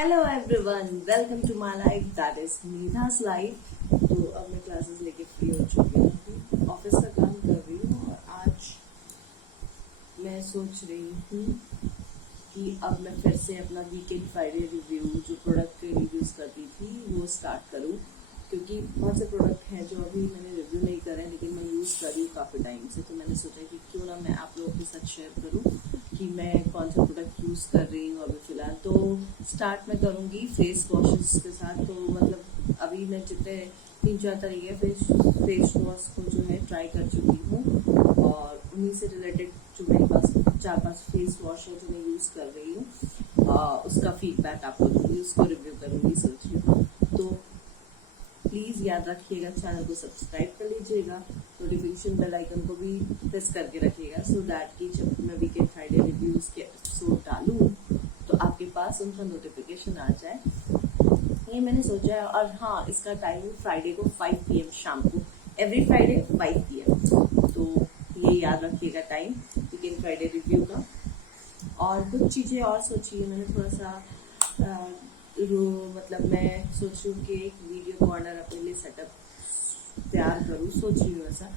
Hello everyone, welcome to my life that is Nidha's life. तो अब मैं क्लासेस लेके फ्री हो चुकी हूँ, ऑफिस का काम कर रही हूँ और आज मैं सोच रही हूँ कि अब मैं फिर से अपना वीकेंड फ्राइडे रिव्यू जो प्रोडक्ट के रिव्यूज़ करती थी वो स्टार्ट करूँ, क्योंकि बहुत से प्रोडक्ट हैं जो अभी मैंने रिव्यू नहीं करे हैं लेकिन मैं यूज़ कर रही हूँ काफ़ी टाइम से। तो मैंने सोचा कि क्यों ना मैं आप लोगों के साथ शेयर करूँ कि मैं कौन सा प्रोडक्ट यूज़ कर रही हूँ अभी फ़िलहाल। तो स्टार्ट मैं करूँगी फेस वॉशेस के साथ। तो मतलब अभी मैं जितने 3-4 तरीके फेस वॉश को जो है ट्राई कर चुकी हूँ और उन्हीं से रिलेटेड जो मेरे पास 4-5 फेस वॉश है जो मैं यूज़ कर रही हूँ उसका फीडबैक आपको दूँगी, उसको रिव्यू करूँगी सोच रही हूँ। तो प्लीज़ याद रखिएगा, चैनल को सब्सक्राइब कर लीजिएगा, नोटिफिकेशन बेल आइकन को भी प्रेस करके रखिएगा सो दैट कि जब मैं वीकेंड फ्राइडे रिव्यूज़ के एपिसोड डालूँ तो आपके पास उनका नोटिफिकेशन आ जाए। ये मैंने सोचा है। और हाँ, इसका टाइम फ्राइडे को 5 PM शाम को, एवरी फ्राइडे 5 PM। तो ये याद रखिएगा टाइम वीकेंड फ्राइडे रिव्यू का। और कुछ चीज़ें और सोची है मैंने, थोड़ा सा मतलब मैं सोच रही हूँ कि एक वीडियो कॉर्नर अपने लिए सेटअप तैयार करूँ, सोच रही हूँ ऐसा।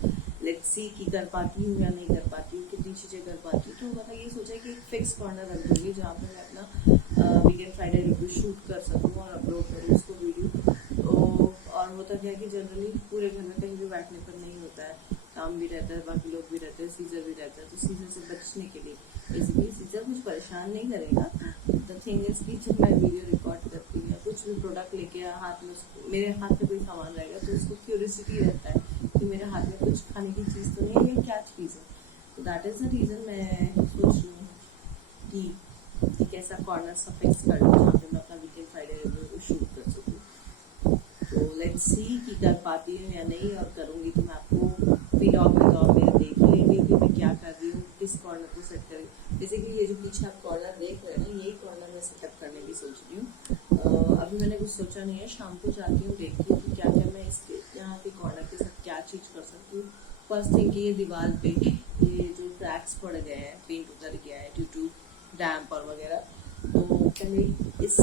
लेट्स सी कि कर पाती हूँ या नहीं कर पाती हूँ, कितनी चीज़ें कर पाती हूँ। तो मतलब ये सोचा कि एक फिक्स कॉर्नर रख दूँगी जहाँ पर मैं अपना वीकेंड फ्राइडे रिव्यू शूट कर सकूँ और अपलोड करूँ उसको वीडियो। तो और होता क्या है कि जनरली पूरे घर में कहीं भी बैठने पर नहीं होता है, काम भी रहता है, बाकी लोग भी रहते हैं, सीजर भी रहता है। तो सीजर से बचने के लिए बेसिकली सीजर कुछ परेशान नहीं करेगा। द थिंग इज कि जब मैं वीडियो रिकॉर्ड करती हूँ या कुछ भी प्रोडक्ट लेके हाथ में, मेरे हाथ में कोई सामान रहेगा तो उसको क्यूरियोसिटी रहता है कि मेरे हाथ में कुछ खाने की चीज़ तो नहीं है या क्या चीज़ है। तो दैट इज़ द रीज़न मैं सोच रही हूँ कि एक ऐसा कॉर्नर सा फिक्स कर लूँ जहाँ पे मैं अपना वीकेंड फ्राइडे रिव्यू को शूट कर सकूँ। तो लेट्स सी कि कर पाती हूँ या नहीं, और करूँगी तो मैं आपको व्लॉग में तो मेरे देख ही लेंगे कि मैं क्या कर रही हूँ, किस कॉर्नर को सेट करें। जैसे कि ये जो पीछे आप कॉर्नर देख रहे हैं ना, यही कॉर्नर मैं सेटअप करने की सोच रही हूँ। अभी मैंने कुछ सोचा नहीं है, शाम को जाती हूँ देखती हूँ कि क्या क्या मैं इसके यहाँ के कॉर्नर के साथ क्या चीज़ कर सकती हूँ। फर्स्ट थिंग कि ये दीवार पे ये जो क्रैक्स पड़ गए हैं, पेंट उतर गया है ड्यू टू डैम्प और वगैरह, तो पहले इस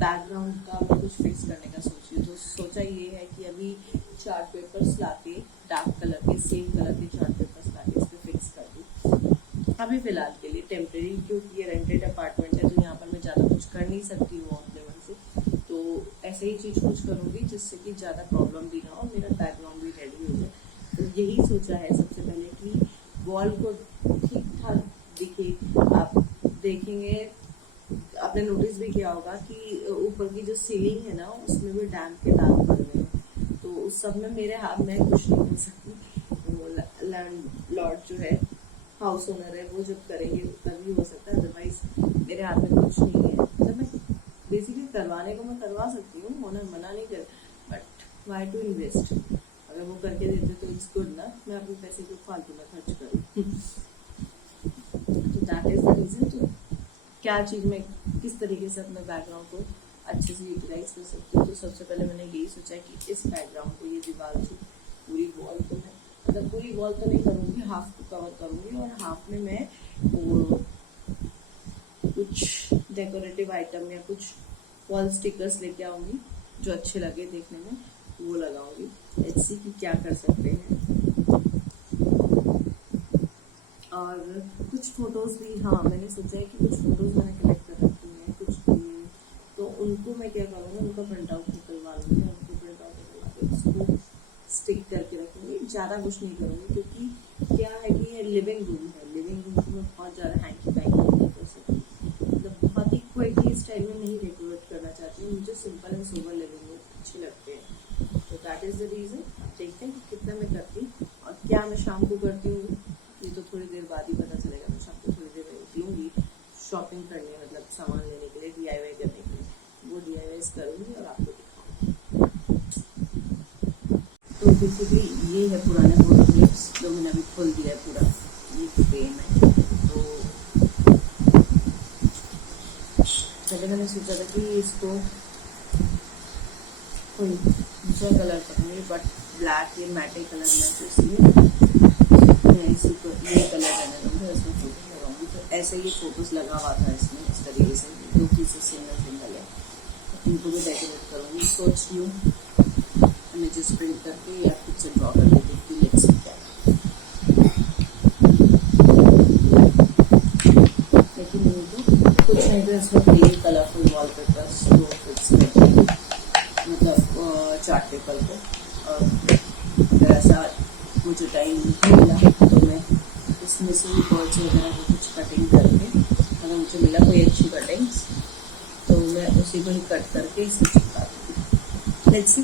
बैकग्राउंड का मैं कुछ फिक्स करने का सोच रही हूँ। तो सोचा ये है कि अभी चार्ट पेपर्स लाके डार्क कलर के, सेम कलर के चार्ट पेपर्स लाके इस पर फिक्स कर दूँ अभी फ़िलहाल के लिए टेम्प्रेरी, क्योंकि ये रेंटेड अपार्टमेंट है तो यहाँ पर मैं ज़्यादा कुछ कर नहीं सकती हूँ अपने मन से। तो ऐसे ही चीज़ कुछ करूँगी जिससे कि ज़्यादा प्रॉब्लम भी ना हो, मेरा बैकग्राउंड भी रेडी हो जाए। तो यही सोचा है सबसे पहले कि वॉल को ठीक ठाक दिखे। आप देखेंगे, आपने नोटिस भी किया होगा कि ऊपर की जो सीलिंग है ना उसमें भी डैम्प के दाग पड़ गए हैं। तो उस सब में मेरे हाथ में कुछ नहीं कर सकती, वो लैंडलॉर्ड जो है, हाउस ओनर है, वो जब करेंगे तभी हो सकता है, अदरवाइज मेरे हाथ में कुछ नहीं है। मतलब मैं बेसिकली करवाने को मैं करवा सकती हूँ, ओनर मना नहीं कर, बट वाई टू इन्वेस्ट। अगर वो करके देते तो इट्स गुड ना, मैं अपने पैसे को फालतू में खर्च करूँ। तो दैट इज द रीज़न। तो क्या चीज़ में किस तरीके से अपने बैकग्राउंड को अच्छे से यूटिलाइज कर सकती हूँ। तो सबसे पहले मैंने यही सोचा है कि इस बैकग्राउंड को, ये दीवार से पूरी वॉल को मैं, मतलब पूरी वॉल तो नहीं करूँगी, हाफ को कवर करूँगी और हाफ में मैं वो कुछ डेकोरेटिव आइटम या कुछ वॉल स्टिकर्स लेके आऊँगी जो अच्छे लगे देखने में, वो लगाऊंगी। लेट्स सी कि क्या कर सकते हैं। और कुछ फोटोज़ भी, हाँ मैंने सोचा है कि कुछ फोटोज़ मैंने कलेक्ट कर रखी हैं कुछ, तो उनको मैं क्या करूँगी, उनका प्रिंट आउट निकलवा लूँगी, उनको प्रिंट आउट निकलवा के उसको स्टिक करके रखूँगी। ज़्यादा कुछ नहीं करूँगी क्योंकि क्या है कि ये लिविंग रूम है, लिविंग रूम को मैं बहुत ज़्यादा हैंकी पैंकी नहीं कर सकती, मतलब बहुत ही क्विकली स्टाइल में नहीं डेकोरेट करना चाहती हूँ। मुझे simple and sober living room अच्छे लगते हैं। तो दैट इज़ द रीज़न। देखते हैं कि कितना मैं करती और क्या मैं शाम को करती हूँ, ये तो थोड़ी देर बाद ही पता चलेगा। मैं शाम को थोड़ी देर में निकलूँगी शॉपिंग करने, मतलब सामान लेने के लिए, DIY करने के लिए, वो DIY करूँगी और आपको दिखाऊँगी। तो बेसिकली ये है पुराने फोटो क्लिप्स जो मैंने अभी खोल दिया है पूरा, ये फ्रेम है। तो पहले मैंने सोचा था कि इसको कोई दूसरा कलर करूँगी, बट ब्लैक ये मैटे कलर में, तो इसलिए मैं इसी को ये कलर रहने दूँगी, इसमें फोटो जाऊंगी। तो ऐसे ये फोटोज लगा हुआ था इसमें, इस तरीके से 2 पीसेस सिंगल है, इनको भी डेकोरेट करूँगी। सोच रही हूँ इमेजेस प्रिंट करके या खुद से ड्रॉ कर लेती हूँ। लेट्स सी क्या लेकिन कुछ नहीं तो इसमें प्लेन कलरफुल वॉलपेपर्स को फिक्स करके मतलब चार्ट पेपर को। और अगर ऐसा मुझे टाइम मिला तो मैं इसमें से भी बर्ड्स वगैरह को कुछ कटिंग करके, अगर मुझे मिला कोई अच्छी कटिंग्स तो मैं उसी को ही कट करके इसे चिपका दूँगी। Let's see.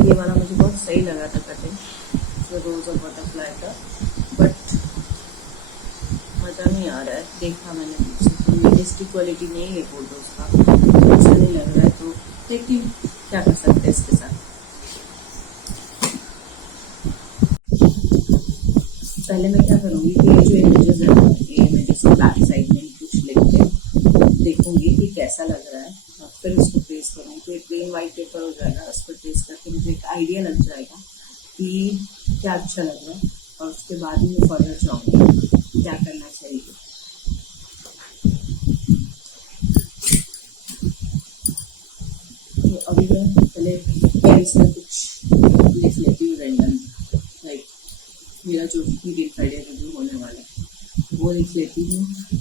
ये वाला मुझे बहुत सही लगा था कटिंग, जो रोज और बटरफ्लाई का, बट मजा नहीं आ रहा है। देखा मैंने पीछे इसकी क्वालिटी नहीं है फोटोज का, अच्छा नहीं लग रहा है। तो देखिए क्या कर सकते हैं इसके साथ। पहले मैं क्या करूँगी कि ये जो इमेजेस है ये इमेजेस बैक साइड में कुछ लिख के देखूंगी कि कैसा लग रहा है, फिर उसको पेस्ट करूँगी। तो एक प्लेन वाइट पेपर हो जाएगा, उस पर पेस्ट करके मुझे एक आइडिया लग जाएगा कि क्या अच्छा लग रहा है, और उसके बाद ही मैं फर्दर चाहूँगी क्या करना चाहिए। तो अभी मैं पहले इसमें कुछ लिख लेती हूँ रैंडम, लाइक मेरा जो भी फ्राइडे रिव्यू होने वाला है वो लिख लेती हूँ।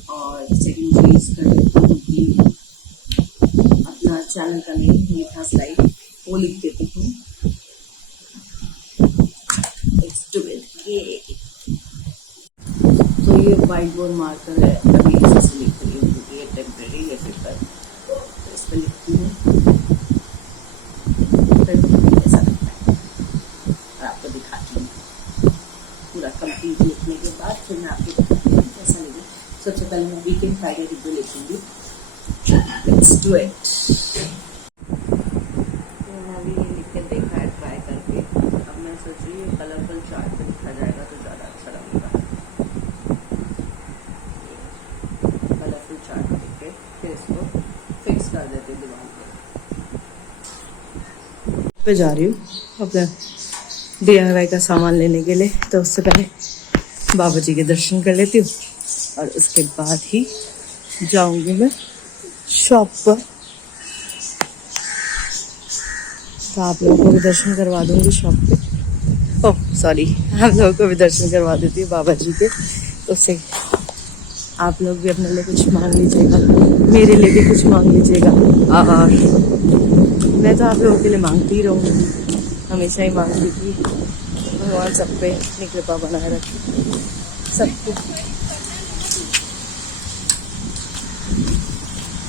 और सेकंड चीज कर लेती हूँ कि अपना चैनल का नेम मीठास लाइफ वो लिख देती हूँ। तो ये वाइट बोर्ड मार्कर है, अभी इसी से लिख रही हूँ क्योंकि ये टेम्परेरी है पेपर, तो इस पर लिखती हूँ। फिर ऐसा लगता है और आपको दिखाती हूँ पूरा कंप्लीट लिखने के बाद। फिर मैं आपको दिखाती हूँ कैसा लगे। सबसे पहले मैं वीकेंड फ्राइडे रिव्यू लिखूंगी। Let's do it. मैंने अभी ये लिख के देखा है ट्राई करके। अब मैं सोच रही हूँ कलरफुल चार्ट पे लिखा जाएगा तो ज़्यादा अच्छा लगेगा। कलरफुल चार्ट लिख के फिर इसको फिक्स कर देते दीवार पे जा रही हूँ अपना DIY का सामान लेने के लिए। तो उससे पहले बाबा जी के दर्शन कर लेती हूँ और उसके बाद ही जाऊंगी मैं शॉप पर। तो आप लोगों को भी दर्शन करवा दूंगी शॉप पे। ओह सॉरी, आप लोगों को भी दर्शन करवा देती हूँ बाबा जी के। तो उससे आप लोग भी अपने लिए कुछ मांग लीजिएगा, मेरे लिए भी कुछ मांग लीजिएगा। और मैं तो आप लोगों के लिए मांगती ही रहूँगी, हमेशा ही मांगती थी। भगवान सब पे अपनी कृपा बनाए रखे,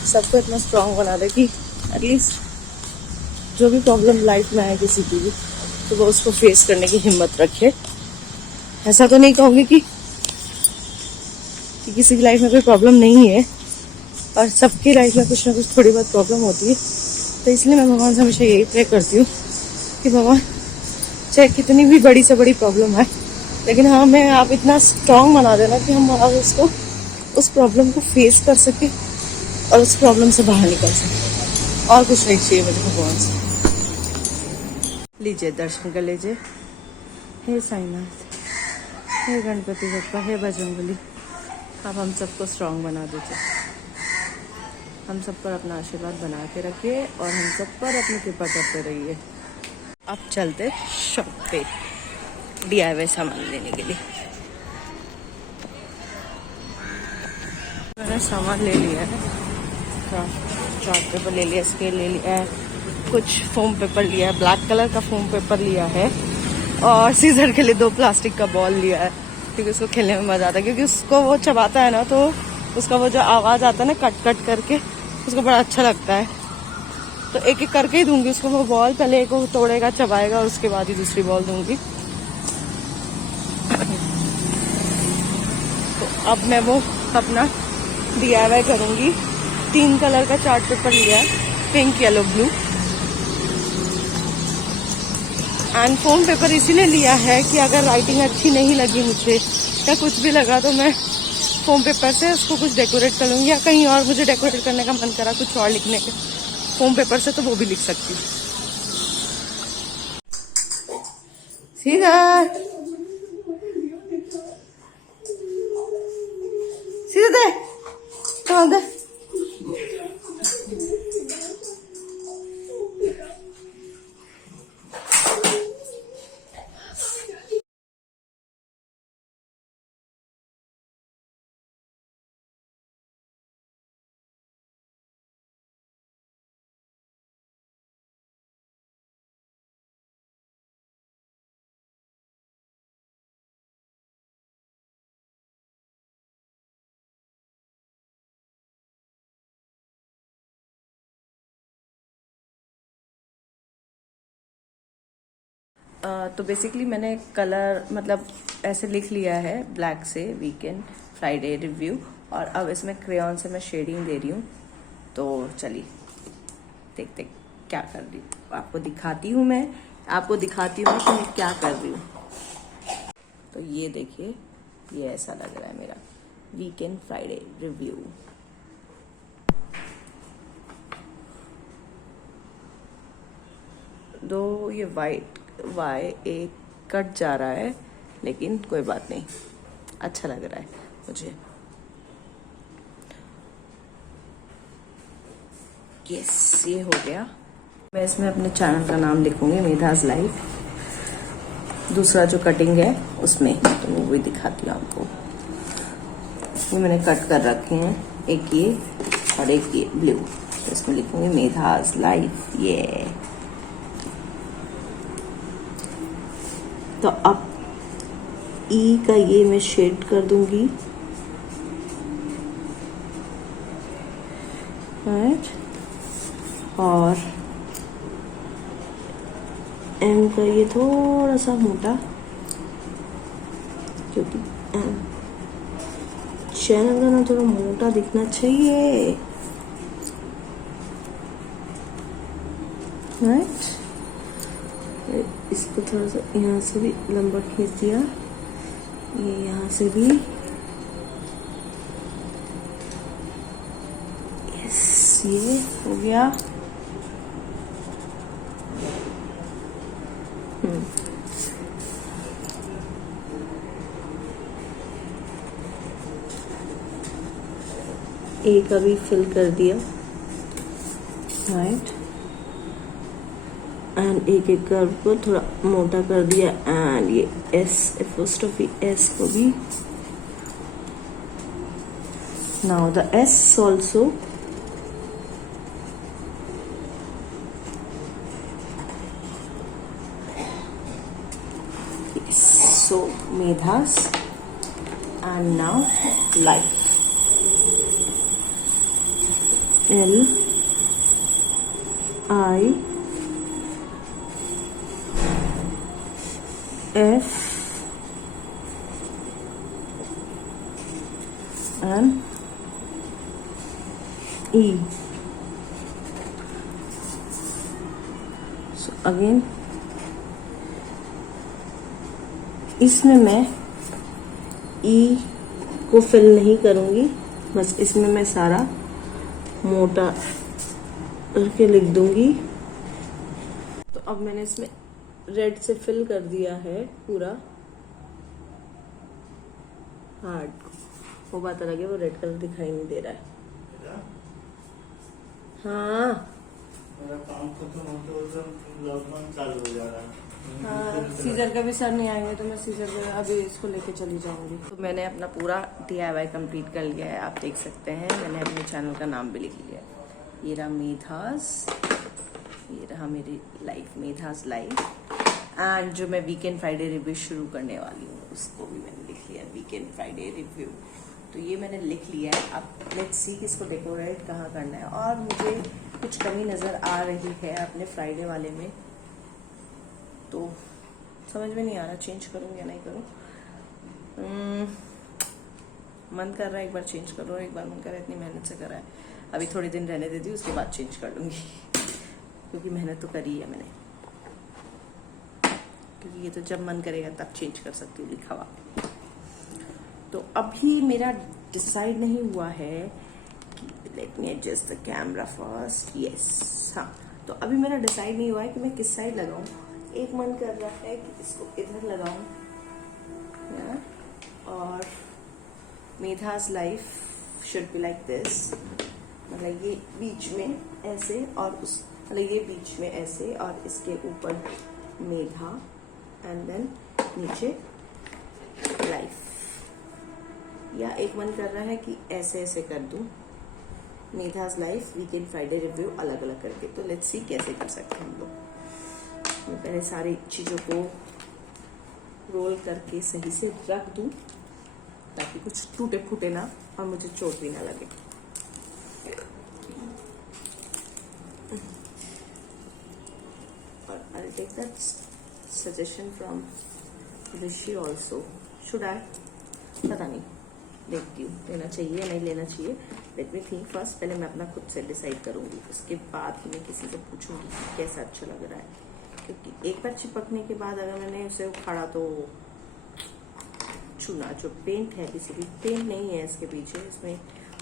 सबको इतना स्ट्रांग बना दे कि एटलीस्ट जो भी प्रॉब्लम लाइफ में आए किसी की भी, तो वो उसको फेस करने की हिम्मत रखे। ऐसा तो नहीं कहूँगी कि किसी की लाइफ में कोई प्रॉब्लम नहीं है, और सबकी लाइफ में कुछ ना कुछ थोड़ी बहुत प्रॉब्लम होती है। तो इसलिए मैं भगवान से हमेशा यही प्रे करती हूँ कि भगवान चाहे कितनी भी बड़ी से बड़ी प्रॉब्लम आए, लेकिन हमें आप इतना स्ट्रांग बना देना कि हम उसको उस प्रॉब्लम को फेस कर सके और उस प्रॉब्लम से बाहर निकल सके। और कुछ नहीं चाहिए मुझे भगवान से। लीजिए दर्शन कर लीजिए। हे साईनाथ, हे गणपति बप्पा, हे बजरंगबली, आप हम सबको स्ट्रांग बना दीजिए, हम सब पर अपना आशीर्वाद बना के रखिए और हम सब पर अपनी कृपा करते रहिए। अब चलते शॉप पे DIY सामान लेने के लिए। मैंने सामान ले लिया है, चार्ट पेपर ले लिया, स्केल ले लिया है, कुछ फोम पेपर लिया है, ब्लैक कलर का फोम पेपर लिया है, और सीजर के लिए 2 प्लास्टिक का बॉल लिया है, क्योंकि उसको खेलने में मजा आता है। क्योंकि उसको वो चबाता है ना, तो उसका वो जो आवाज आता है ना कट कट करके, उसको बड़ा अच्छा लगता है। तो एक एक करके ही दूंगी उसको वो बॉल, पहले एक वो तोड़ेगा चबाएगा और उसके बाद ही दूसरी बॉल दूंगी। तो अब मैं वो अपना DIY करूंगी। 3 कलर का चार्ट पेपर लिया है, pink, yellow, blue, and foam paper इसीलिए लिया है कि अगर राइटिंग अच्छी नहीं लगी मुझे या कुछ भी लगा तो मैं फोम पेपर से उसको कुछ डेकोरेट कर लूंगी, या कहीं और मुझे डेकोरेट करने का मन करा कुछ और लिखने के फोम पेपर से तो वो भी लिख सकती हूँ। सीधा सीधा दे, कहाँ दे। तो बेसिकली मैंने कलर मतलब ऐसे लिख लिया है ब्लैक से वीकेंड फ्राइडे रिव्यू, और अब इसमें क्रेयॉन से मैं शेडिंग दे रही हूँ। तो चलिए देखते क्या कर रही हूँ, आपको दिखाती हूँ मैं कि मैं क्या कर रही हूँ। तो ये देखिए, ये ऐसा लग रहा है मेरा वीकेंड फ्राइडे रिव्यू। दो ये वाई एक कट जा रहा है, लेकिन कोई बात नहीं, अच्छा लग रहा है मुझे। यस, ये हो गया। मैं इसमें अपने चैनल का नाम लिखूंगी, मेधाज लाइफ। दूसरा जो कटिंग है उसमें तो वो भी दिखाती हूँ आपको। ये मैंने कट कर रखे हैं, एक ये और एक ये ब्लू। तो इसमें लिखूंगी मेधाज लाइफ। ये तो अब ई का ये मैं शेड कर दूंगी, राइट, और एम का ये थोड़ा सा मोटा, क्योंकि एम चैनल का ना थोड़ा मोटा दिखना चाहिए, राइट। इसको थोड़ा सा यहाँ से भी लंबा खींच दिया, ये यहाँ से भी। यस, ये हो गया। ए का भी फिल कर दिया, राइट, एंड एक कर्व को थोड़ा मोटा कर दिया, एंड ये एस एपोस्ट्रोफी एस को भी। Now the S also, so Medhas, and now life. L I F and E. So again इसमें मैं ई को फिल नहीं करूंगी, बस इसमें मैं सारा मोटा करके लिख दूंगी। तो अब मैंने इसमें रेड से फिल कर दिया है पूरा हार्ट। वो बात अलग है, वो रेड कलर दिखाई नहीं दे रहा है। हाँ, मेरा काम खत्म होते लॉकडाउन चालू हो जा रहा है। हाँ, सीजर का भी सर नहीं आएंगे तो मैं सीजर का अभी इसको लेके चली जाऊंगी। तो मैंने अपना पूरा DIY कंप्लीट कर लिया है, आप देख सकते हैं। मैंने अपने चैनल का नाम भी लिख लिया है। ये रहा मेधास, ये रहा मेरी लाइफ, मेधास लाइफ। एंड जो मैं वीकेंड फ्राइडे रिव्यू शुरू करने वाली हूँ उसको भी मैंने लिख लिया, वीकेंड फ्राइडे रिव्यू। तो ये मैंने लिख लिया है। अब लेट्स सी कि इसको डेकोरेट कहाँ करना है। और मुझे कुछ कमी नज़र आ रही है अपने फ्राइडे वाले में, तो समझ में नहीं आ रहा चेंज करूँ या नहीं करूँ। मन कर रहा है एक बार चेंज करो, एक बार मन कर रहा है इतनी मेहनत से करा है, अभी थोड़े दिन रहने देती हूँ, उसके बाद चेंज कर लूँगी क्योंकि मेहनत तो करी है मैंने। क्योंकि ये तो जब मन करेगा तब चेंज कर सकती हूँ लिखा हुआ। तो अभी मेरा डिसाइड नहीं हुआ है। Let me adjust the camera first. Yes, हाँ, तो अभी मेरा डिसाइड नहीं हुआ है कि मैं किस साइड लगाऊं। एक मन कर रहा है कि इसको इधर लगाऊं, और Medha's life should be like this, मतलब ये बीच में ऐसे, और उस मतलब ये बीच में ऐसे, और इसके ऊपर मेधा, एंड देन नीचे लाइफ। या एक मन कर रहा है कि ऐसे ऐसे कर दूं, मेधा's लाइफ वीकेंड फ्राइडे रिव्यू अलग अलग करके। तो लेट्स सी कैसे कर सकते हैं हम लोग। मैं पहले सारी चीजों को रोल करके सही से रख दूं ताकि कुछ टूटे फूटे ना और मुझे चोट भी ना लगे। और I'll take that suggestion from Rishi also. Should I? पता नहीं, देखती हूँ लेना चाहिए नहीं लेना चाहिए। Let me think first. पहले मैं अपना खुद से डिसाइड करूंगी, उसके बाद ही मैं किसी से पूछूंगी कि कैसा अच्छा लग रहा है। क्योंकि एक बार चिपकने के बाद अगर मैंने उसे उखाड़ा तो चूना जो पेंट है, बेसिकली पेंट नहीं है इसके पीछे, इसमें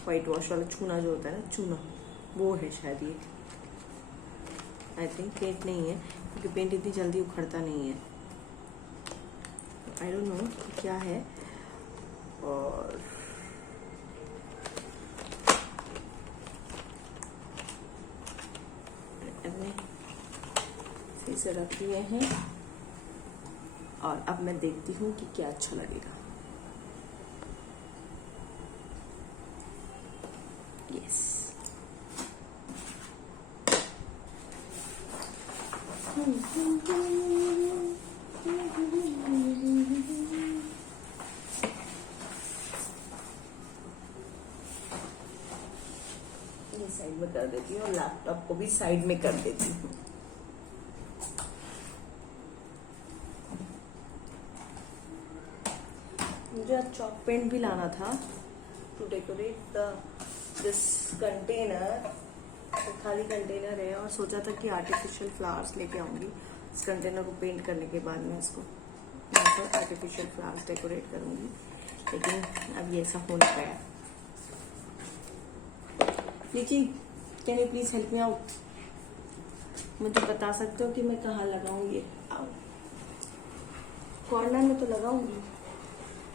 व्हाइट वॉश वाला चूना जो होता है ना, चूना, वो है शायद ये। आई थिंक पेंट नहीं है, क्योंकि पेंट इतनी जल्दी उखड़ता नहीं है। आई डोंट नो क्या है। और हमने सही से रख लिए हैं, और अब मैं देखती हूँ कि क्या अच्छा लगेगा। यस, ये साइड में कर देती हूँ और लैपटॉप को भी साइड में कर देती हूँ। मुझे आज चॉक पेंट भी लाना था टू डेकोरेट दिस कंटेनर। तो खाली कंटेनर है, और सोचा था कि आर्टिफिशियल फ्लावर्स लेके आऊंगी। इस कंटेनर को पेंट करने के बाद मैं इसको यहाँ पर आर्टिफिशियल फ्लावर्स डेकोरेट करूंगी, लेकिन अब ये ऐसा हो नहीं पाया। लीची, can you please help me out? मुझे बता सकते हो कि मैं कहाँ लगाऊं ये? कॉर्नर में तो लगाऊंगी,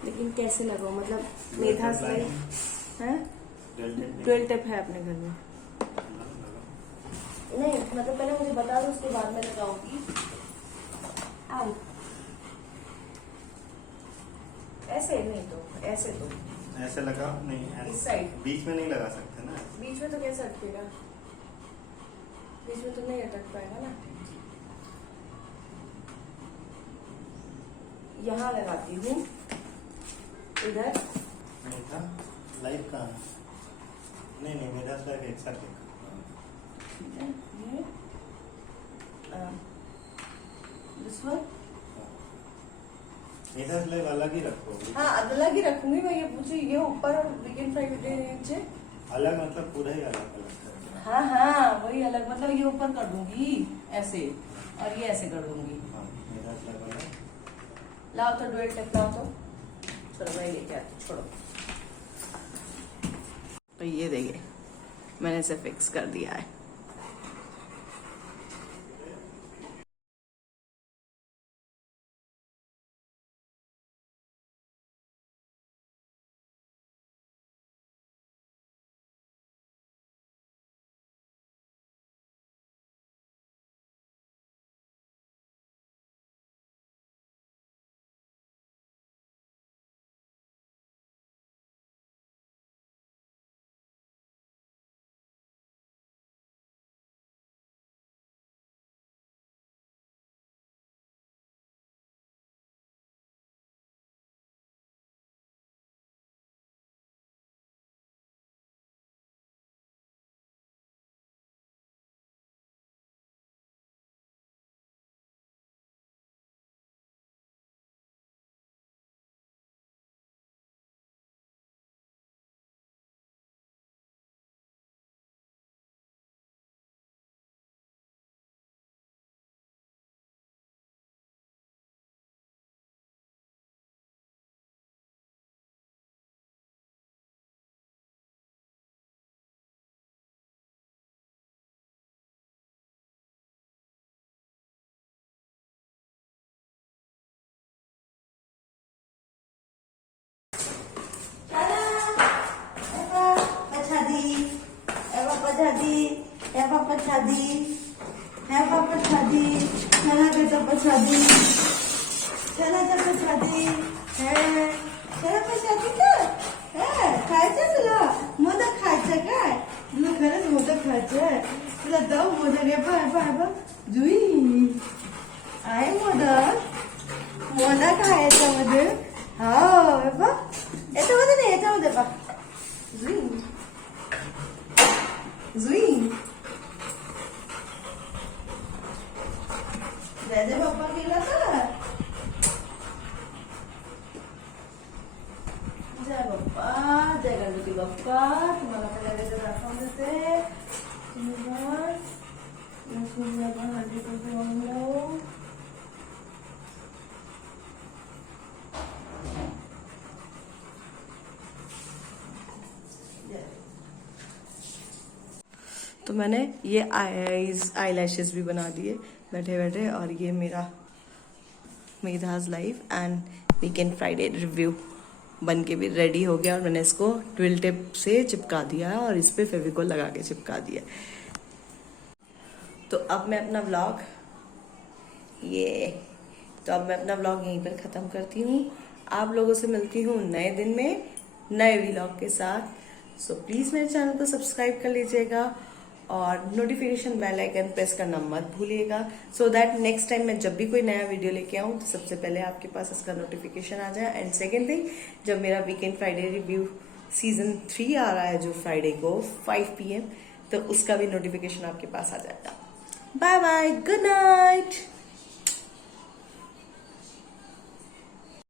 लेकिन कैसे लगाऊं? मतलब मेधा's लाइफ है, ड्यूल टिप है अपने घर में। नहीं, मतलब पहले मुझे बता दो, उसके बाद मैं लगाऊंगी। आओ, ऐसे नहीं तो ऐसे, तो ऐसे लगा नहीं, इस साइड बीच में नहीं लगा सकते ना। बीच में तो कैसे अटकेगा? बीच में तो नहीं अटक पाएगा ना। यहाँ लगाती हूँ, इधर। मेरा लाइफ कहाँ है? नहीं नहीं, मेरा लाइफ एक साथ ये दिस वन। मेरा लाइफ अलग ही रखो। हाँ, अलग ही रखूंगी मैं। ये पूछी, ये ऊपर और वीकेंड फ्राइडे नीचे। अलग मतलब पूरा ही अलग अलग। हाँ हाँ, वही अलग, मतलब ये ऊपर कर दूंगी ऐसे, और ये ऐसे कर दूंगी। हाँ, मेरा लाइफ अलग। लाओ तो डुएट टिप लाओ तो। चलो मैं लेके आती, छोड़ो। तो ये देखिए, मैंने इसे फिक्स कर दिया है। शादी है पापा शादी चला पापा शादी चला शादी है चला पापा शादी का खायचं तुला मोदक खायचं काय तुला खरंच मोदक खायचं तुला जाऊ मोदक आहे पाय पाय बघ जुई आहे मोदक आहे याच्यामध्ये हो बघ याच्यामध्ये नाही याच्यामध्ये बघ जुई जुई जय बाप्पा केला का जय बाप्पा जय गणपती बाप्पा तुम्हाला पहिल्यांदा दाखवून देते तुम्ही तो मैंने ये आई लैशेस भी बना दिए बैठे बैठे, और ये मेरा Medha's life and weekend Friday review बन के भी रेडी हो गया, और मैंने इसको ट्विल टिप से चिपका दिया है और इस पे फेविकोल लगा के चिपका दिया। तो अब मैं अपना व्लॉग यहीं पर ख़त्म करती हूँ। आप लोगों से मिलती हूँ नए दिन में नए व्लॉग के साथ। सो प्लीज़ मेरे चैनल को सब्सक्राइब कर लीजिएगा और नोटिफिकेशन बेल आइकन प्रेस करना मत भूलिएगा, सो दैट नेक्स्ट टाइम मैं जब भी कोई नया वीडियो लेके आऊँ तो सबसे पहले आपके पास इसका नोटिफिकेशन आ जाए। एंड सेकेंड थिंग, जब मेरा वीकेंड फ्राइडे रिव्यू सीजन 3 आ रहा है जो फ्राइडे को 5 PM, तो उसका भी नोटिफिकेशन आपके पास आ जाएगा। Bye bye, good night.